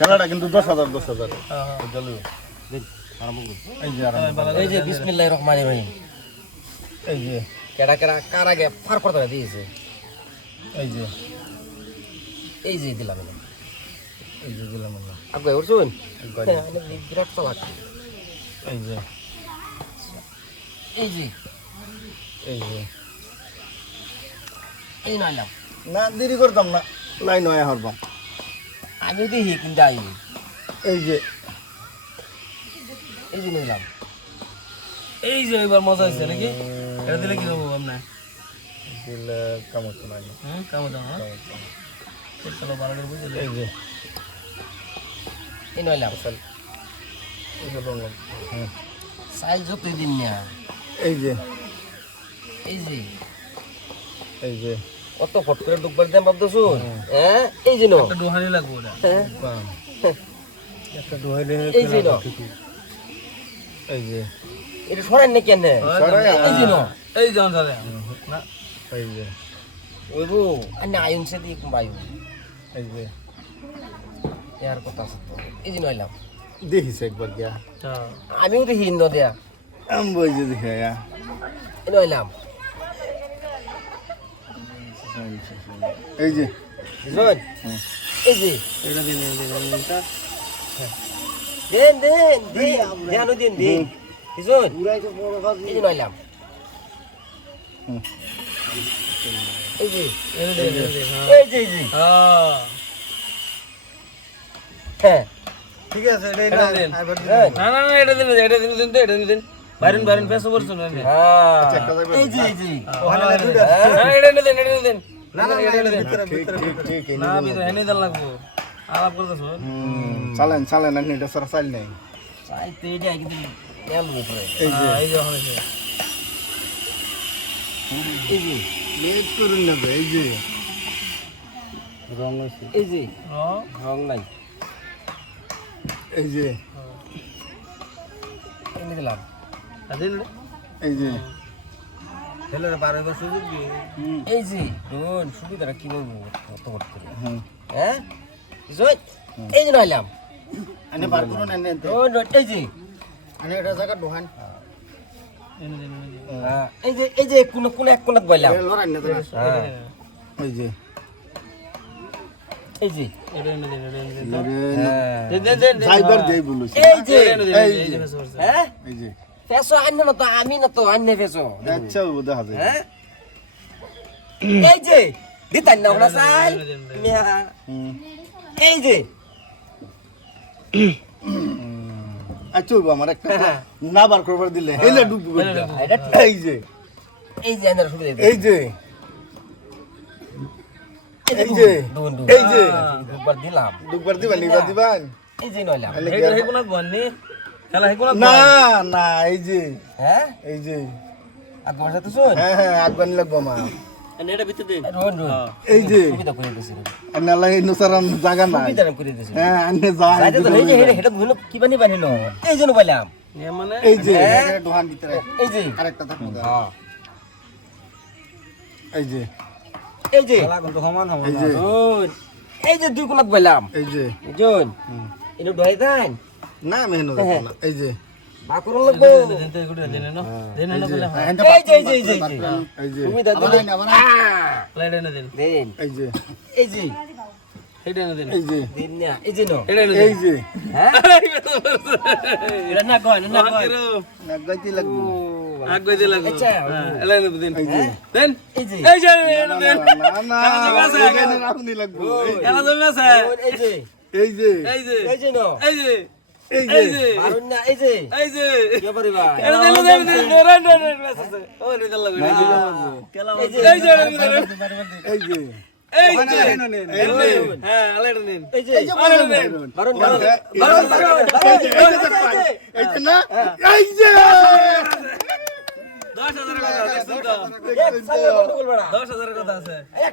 খেলাটা কিন্তু দশ হাজার দশ হাজার। এই যে বিসমিল্লাহির রহমানির রহিম। এই যে। কেডা কেডা কার আগে ফার করতে দিয়েছে? এই যে। এই যে দিলাম। এই যে দিলাম। আগে একবার। হ্যাঁ, বিরাট চালাক। এই যে। এই যে। এই যে। এই নইলাম। না দেরি করতাম না। লাইন নয় হরবাম আমি দেখি কিন্তু আই এই যে এই যে নিলাম। এই যে এবার মজা হয়েছে নাকি? এটা দিলে কি হব আপনার দিলে কামড় তো নাই। হুম হ্যাঁ চলো বারোটা বুঝলে এই যে। এই নইলাম এই যে বললাম। হুম। সাইজ যতই দিন না। এই যে। এই যে। এই যে। কত ফট করে ডুববার দেন ভাবতো শুন হ্যাঁ। এই যে নো একটা ডোহানি লাগবো হ্যাঁ। এই যে নো এই যে। এটা সরাই না কেন সরাই এই যে নো এই ধরে না। এই যে। ওই বউ আন্না আয়ুন সে দিয়ে বায়ু এই যে। ইয়ার কথা আছে তো। এই যে নইলাম দেখিস একবার গিয়া। হ্যাঁ আমিও দেখি ন দেয়া। আম বই যে দেখে আয়া। এই যে। এই যে। এটা দিন দিন দিন দেন। দেন দেন দেন। দিন দিন বুঝলেন এই যে নইলাম। এই যে এটা দিন এটা দিন এই যে এই যে হ্যাঁ। ঠিক আছে এটা হ্যাঁ। না না না এটা দিন এটা দিন দিন তো এটা দিন দিন। বাইরেন বাইরেন পেছো করছ না এই যে এই যে। হ্যাঁ এটা দিন এটা দিন না না এটা দিন ঠিক ঠিক ঠিক এই না ভিতরে হেনে দিন লাগবো। আলাপ করতেছো? চালেন চালেন আপনি এটা সারা চাল নাই। চাই তো এটা কিন্তু তেল উপরে। এই যে। এই যে ওখানে এই যে লেট করুন না এই যে। রং আছে। এই যে। হ্যাঁ রং নাই। এই যে। এনে দিলাম। এই যে। ছেলের সুযোগ দিয়ে। এই যে ডোন সুবিধাটা কি বলব কত কত করে হুম। হ্যাঁ? এই যে নইলাম আনে বার করুন আনে ডোন এই যে। আনে এটা জায়গা এনে দিন। হ্যাঁ, এই যে এই যে কোন কোন এক কোনাত না হ্যাঁ। এই যে। এই যে হ্যাঁ। এই যে। এই এই যে। হ্যাঁ? এই যে। পেছো আন্য না তো আমি না তো আন্য পেছো আচ্ছা দেখা যায় হ্যাঁ এই যে দিতান না ওনা সাল এই যে আচ্ছা ও আমার একটা না বার করবার দিলে হেলে ডুববো এই যে। এই যে আন্দার সুবিধা এই যে। এই যে এই যে। দুবার দিলাম। ডুববার দিবা নিবা দিবান এই যে নইলাম। এই খেলা হে না না এই যে। হ্যাঁ? এই যে। আর সাথে শুন। হ্যাঁ হ্যাঁ আগবানি লাগবো মা এটা ভিতর দিন। রোন রোন এই যে। সুবিধা করে দিছি আন্না লাই নুসারাম জায়গা নাই। সুবিধা করে দিছি হ্যাঁ আন্নে যায় রাইতে তো এই যে হেডে হেডে ভুল কি বানি বানিলো? এই জন্য বললাম। মানে? এই যে। দোকান ভিতরে। এই যে। আরেকটা থাকব হ্যাঁ। এই যে। এই যে। খেলা সমান এই যে। রোন এই যে দুই কোনাত বললাম। এই যে। বুঝুন হুম। ইনো দেন। না মেহনত না এই যে হয় এই যে এই যে এই যে এই যে দিলে দিন না এই যে এই যে হ্যাঁ গাইতে লাগবো আগ গই দিলা আচ্ছা। হ্যাঁ আছে কি এনে দিন রেন রেন রেন মেসেজ ও এনে দিন লাগবে এই যে এই যে এই যে এই যে হ্যাঁ আলে এনে এই যে এনে দিন পারুন পারুন এই যে এই যে না এই যে দশ কথা দশ হাজারের কথা আছে